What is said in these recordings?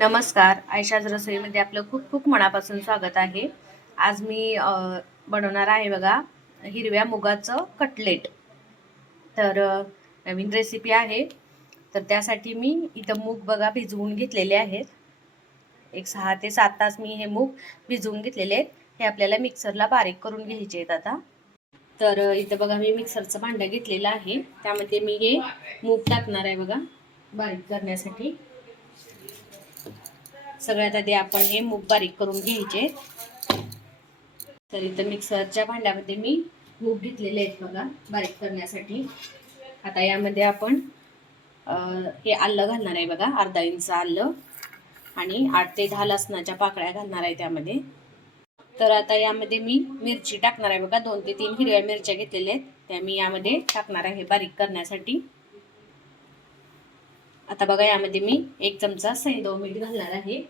नमस्कार, आयशाज रसोईमध्ये आपलं खूप खूप मनापासून स्वागत आहे. आज मी बनवणार आहे बघा हिरव्या मुगाचं कटलेट. तर नवीन रेसिपी आहे. तर त्यासाठी मी इथं मूग बघा भिजवून घेतलेले आहेत. एक 6 ते 7 तास मी हे मूग भिजवून घेतलेले आहेत. हे आपल्याला मिक्सरला बारीक करून घ्यायचे आहेत आता. तर इथं बघा मी मिक्सरचं भांडं घेतलेलं आहे. त्यामध्ये मी हे मूग टाकणार आहे बघा बारीक करण्यासाठी. सगळ्यात आधी आपण हे मूग बारीक करून घ्यायचे. तर इथं मिक्सरच्या भांड्यामध्ये मी मूग घेतलेले आहेत बघा बारीक करण्यासाठी. आता यामध्ये आपण हे आलं घालणार आहे बघा, अर्धा इंच आलं आणि 8 ते 10 लसणाच्या पाकळ्या घालणार आहे त्यामध्ये. तर आता यामध्ये मी मिरची टाकणार आहे बघा, 2 ते 3 हिरव्या मिरच्या घेतलेल्या आहेत त्या मी यामध्ये टाकणार आहे बारीक करण्यासाठी. आता बघा यामध्ये मी 1 चमचा सैंधव मीठ घालणार आहे.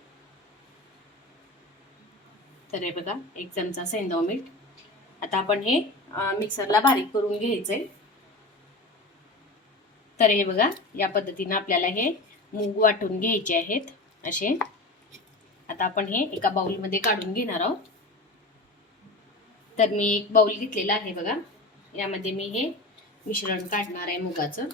तर हे बघा 1 चमचा सैंधव मीठ. आता आपण हे मिक्सरला बारीक करून घ्यायचंय. तर हे बघा या पद्धतीने आपल्याला हे मूग वाटून घ्यायचे आहेत असे. आता आपण हे एका बाउल मध्ये काढून घेणार आहोत. तर मी एक बाउल घेतलेला आहे बघा, यामध्ये मी हे मिश्रण काढणार आहे मुगाचं.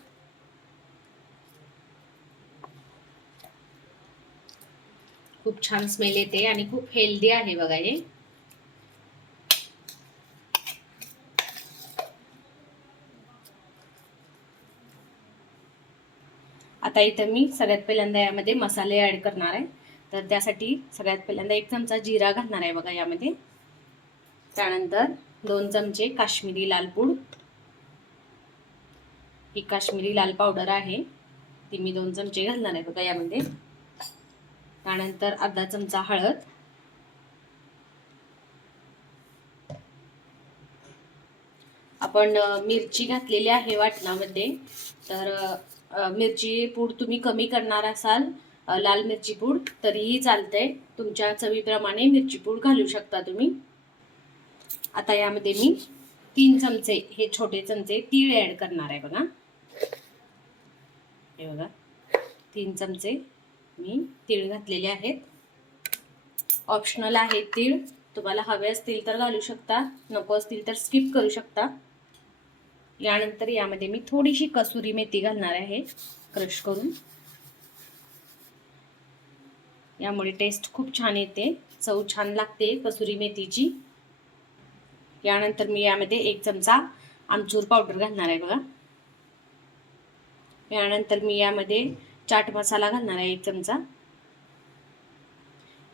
खूप छान स्मेल येते आणि खूप हेल्दी आहे बघा हे. आता इथे मी सगळ्यात पहिल्यांदा यामध्ये मसाले ऍड करणार आहे. तर त्यासाठी सगळ्यात पहिल्यांदा 1 चमचा जिरा घालणार आहे बघा यामध्ये. त्यानंतर 2 चमचे काश्मीरी लाल पूड, ही काश्मीरी लाल पावडर आहे ती मी 2 चमचे घालणार आहे बघा यामध्ये. त्यानंतर अर्धा चमचा हळद, आपण मिरची घातलेली आहे वाटणामध्ये. तर मिरची पूड तुम्ही कमी करणार असाल, लाल मिरची पूड तरीही चालते, तुमच्या चवीप्रमाणे मिरची पूड घालू शकता तुम्ही. आता यामध्ये मी 3 चमचे हे छोटे चमचे तीळ ऍड करणार आहे बघा. हे बघा 3 चमचे मी तीळ घातलेले आहेत. ऑप्शनल आहे तीळ, तुम्हाला हवे असतील तर घालू शकता, नको असतील तर स्किप करू शकता. यानंतर यामध्ये मी थोडीशी कसुरी मेथी घालणार आहे क्रश करून. यामुळे टेस्ट खूप छान येते, चव छान लागते कसुरी मेथीची. यानंतर मी यामध्ये 1 चमचा आमचूर पावडर घालणार आहे बघा. यानंतर मी यामध्ये चाट मसाला घालणार आहे 1 चमचा.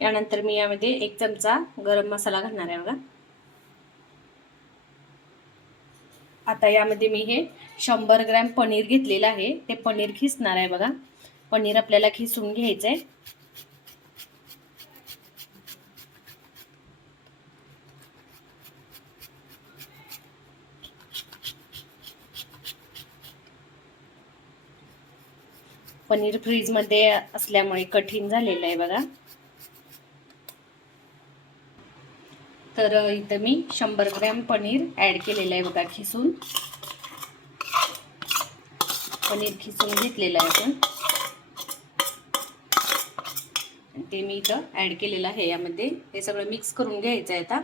यानंतर मी यामध्ये 1 चमचा गरम मसाला घालणार आहे बघा. आता यामध्ये मी हे 100 ग्रॅम पनीर घेतलेलं आहे, ते पनीर खिसणार आहे बघा. पनीर आपल्याला खिसून घ्यायचंय. पनीर फ्रीज मध्ये असल्यामुळे कठीण झालेलं आहे बघा. तर इथं मी 100 ग्रॅम पनीर ऍड केलेलं आहे बघा खिसून. पनीर खिसून घेतलेलं आहे आपण, ते मी इथं ऍड केलेलं आहे यामध्ये. हे सगळं मिक्स करून घ्यायचं आहे आता.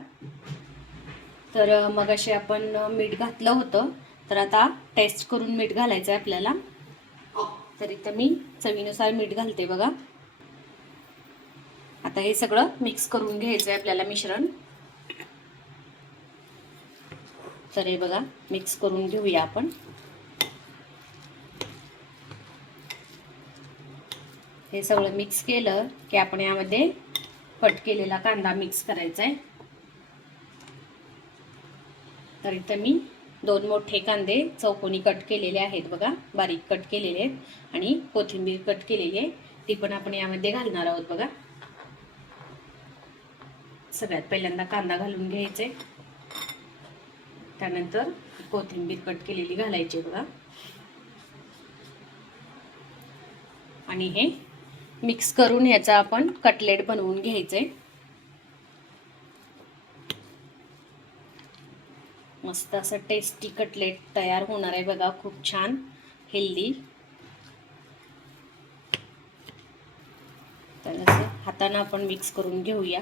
तर मगाशी आपण मीठ घातलं होतं, तर आता टेस्ट करून मीठ घालायचं आहे आपल्याला. तर इथं मी चवीनुसार मीठ घालते बघा. आता हे सगळं मिक्स करून घ्यायचं आहे आपल्याला मिश्रण. तर हे बघा मिक्स करून घेऊया आपण. हे सगळं मिक्स केलं की आपण यामध्ये कट केलेला कांदा मिक्स करायचा आहे. तर इथं मी 2 मोठे कांदे चौकोनी कट केलेले आहेत बघा, बारीक कट केलेले आहेत. आणि कोथिंबीर कट केलेली आहे, ती पण आपण यामध्ये घालणार आहोत बघा. सगळ्यात पहिल्यांदा कांदा घालून घ्यायचे, त्यानंतर कोथिंबीर कट केलेली घालायची बघा. आणि हे मिक्स करून याचा आपण कटलेट बनवून घ्यायचे. मस्त असं टेस्टी कटलेट तयार होणार आहे बघा, खूप छान हेल्दी. तर असं हातानं आपण मिक्स करून घेऊया.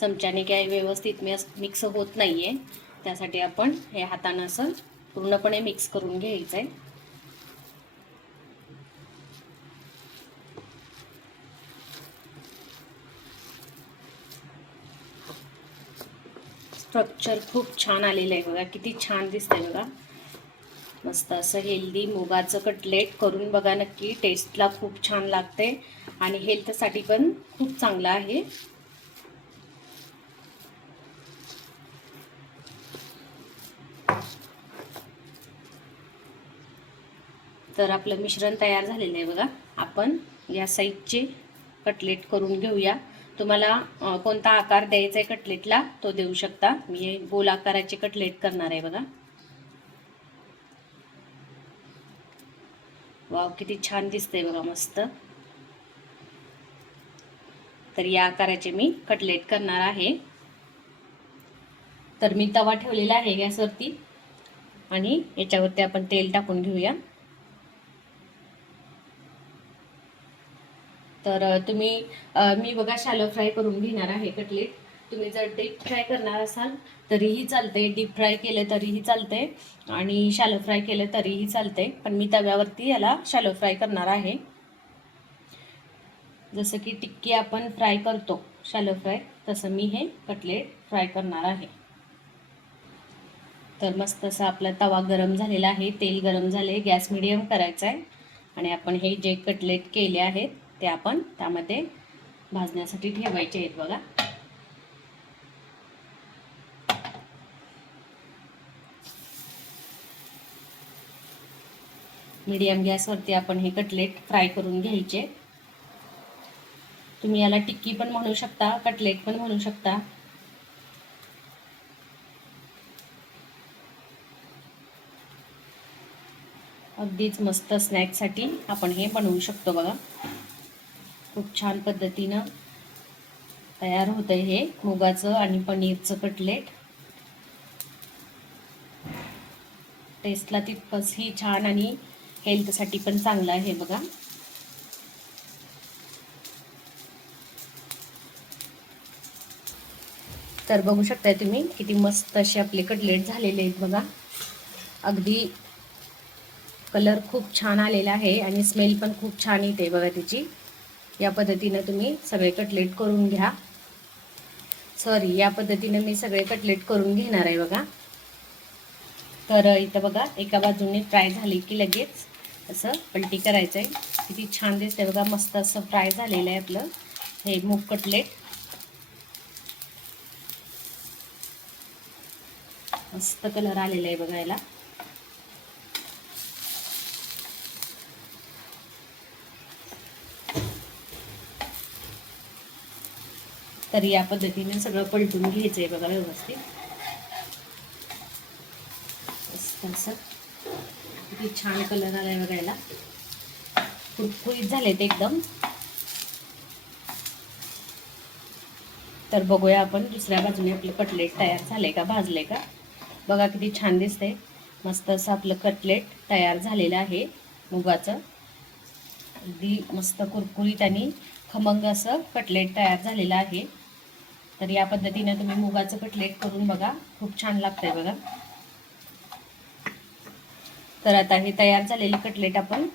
चमच्याने काय व्यवस्थित मिक्स होत नाही आहे, त्यासाठी आपण हे हातानं असं पूर्णपणे मिक्स करून घ्यायचं आहे. स्ट्रक्चर खूप छान आलेलं आहे बघा, किती छान दिसतंय बघा. मस्त असं हेल्दी मुगाचं कटलेट करून बघा नक्की. टेस्टला खूप छान लागते आणि हेल्थसाठी पण खूप चांगलं आहे. तर आपलं मिश्रण तयार झालेलं आहे बघा. आपण या साईजचे कटलेट करून घेऊया. तुम्हाला कोणता आकार द्यायचा आहे कटलेटला तो देऊ शकता. मी गोल आकाराचे कटलेट करणार आहे बघा. वाव, किती छान दिसतंय बघा, मस्त. तर या आकाराचे मी कटलेट करणार आहे. तर मी तवा ठेवलेला आहे गॅसवरती आणि याच्यावरती आपण तेल टाकून घेऊया. तर मी बघा शॅलो फ्राय करून घेणार आहे कटलेट. तुम्ही जर डीप फ्राय करणार असाल तरीही चालते, डीप फ्राय केलं तरीही चालते आणि शॅलो फ्राय केलं तरीही चालते, पण मी तव्यावरती याला शॅलो फ्राय करणार आहे. जसं की टिक्की आपण फ्राय करतो शॅलो फ्राय, तसं मी हे कटलेट फ्राय करणार आहे. तर मस्त असा आपला तवा गरम झालेला आहे, तेल गरम झाले, गॅस मिडियम करायचा आहे आणि आपण हे जे कटलेट केले आहेत ते आपण त्यामध्ये भाजण्यासाठी ठेवायचे आहेत बघा. मीडियम गॅसवरती आपण हे कटलेट फ्राय करून घ्यायचे. तुम्ही याला टिक्की पण म्हणू शकता, कटलेट पण म्हणू शकता. अगदीच मस्त स्नॅक्ससाठी आपण हे बनवू शकतो बघा. खूप छान पद्धतीनं तयार होतं हे मुगाचं आणि पनीरचं कटलेट. टेस्टला तितकंचही छान आणि हेल्थसाठी पण चांगलं आहे बघा. तर बघू शकताय तुम्ही किती मस्त असे आपले कटलेट झालेले आहेत बघा. अगदी कलर खूप छान आलेला आहे आणि स्मेल पण खूप छान येते बघा त्याची. या पद्धतीने तुम्ही सगळे कटलेट करून घ्या. या पद्धतीने मी सगळे कटलेट करून घेणार आहे बघा. तर इथं बघा एका बाजूने फ्राय झाली की लगेच असं पलटी करायचं आहे. किती छान दिसतंय बघा, मस्त असं फ्राय झालेलं आहे आपलं हे मूग कटलेट. मस्त कलर आलेला आहे बघा याला. तर या पद्धतीने सगळं पलटून घ्यायचंय बघा व्यवस्थित. मस्त असं किती छान कलर आलाय बघा याला, कुरकुरीत झाले ते एकदम. तर बघूया आपण दुसऱ्या बाजूने आपलं कटलेट तयार झाले का, भाजले का. बघा किती छान दिसते. मस्त असं आपलं कटलेट तयार झालेलं आहे मुगाचं. अगदी मस्त कुरकुरीत आणि खमंग असं कटलेट तयार झालेलं आहे. तर या पद्धतीने तुम्ही मुगाचं कटलेट करून बघा, खूप छान लागतंय बघा. तर आता हे तयार झालेले कटलेट आपण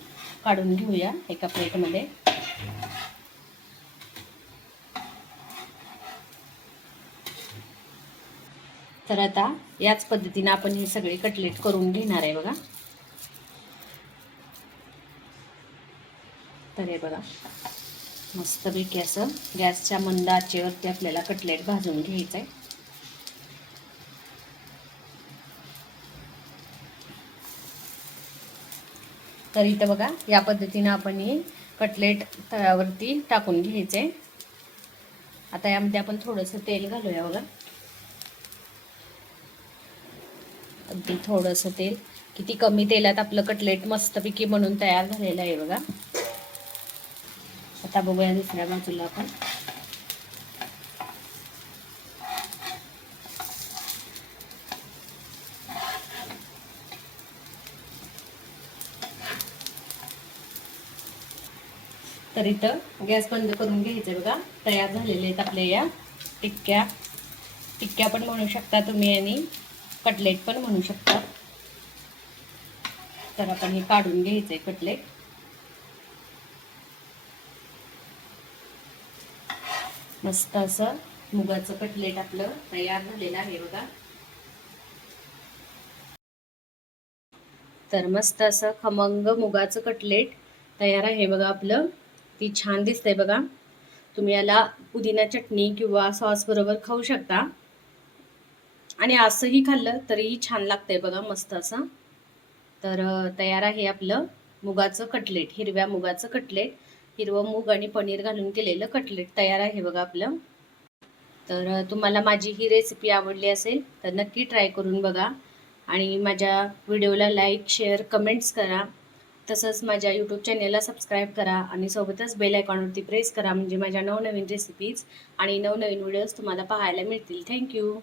काढून घेऊया एका प्लेटमध्ये. तर आता याच पद्धतीने आपण हे सगळे कटलेट करून घेणार आहे बघा. तर हे बघा मस्तपैकी असं गॅसच्या मंद आचेवरती आपल्याला कटलेट भाजून घ्यायचं आहे. तर इथं बघा या पद्धतीने आपण हे कटलेट तव्यावरती टाकून घ्यायचे. आता यामध्ये आपण थोडंसं तेल घालूया बघा, अगदी थोडंसं तेल. किती कमी तेलात आपलं कटलेट मस्तपैकी बनून तयार झालेलं आहे बघा. आता बघूया दुसऱ्या बाजूला आपण. तर इथं गॅस बंद करून घ्यायचं बघा. तयार झालेले आहेत आपल्या या टिक्क्या. टिक्क्या पण म्हणू शकता तुम्ही आणि कटलेट पण म्हणू शकता. तर आपण हे काढून घ्यायचंय कटलेट. मस्त असं मुगाचं कटलेट आपलं तयार झालेलं आहे बघा. तर मस्त असं खमंग मुगाचं कटलेट तयार आहे बघा आपलं. ती छान दिसतंय बघा. तुम्ही याला पुदिना चटणी किंवा सॉस बरोबर खाऊ शकता आणि असंही खाल्लं तरीही छान लागतंय बघा, मस्त असं. तर तयार आहे आपलं मुगाचं कटलेट, हिरव्या मुगाचं कटलेट. हिरवं मूग आणि पनीर घालून केलेलं कटलेट तयार आहे बघा आपलं. तर तुम्हाला माझी ही रेसिपी आवडली असेल तर नक्की ट्राय करून बघा आणि माझ्या व्हिडिओला लाईक, शेअर, कमेंट्स करा. तसंच माझ्या यूट्यूब चॅनेलला सबस्क्राईब करा आणि सोबतच बेल आयकॉनवरती प्रेस करा, म्हणजे माझ्या नवनवीन रेसिपीज आणि नवनवीन व्हिडिओज तुम्हाला पाहायला मिळतील. थँक्यू.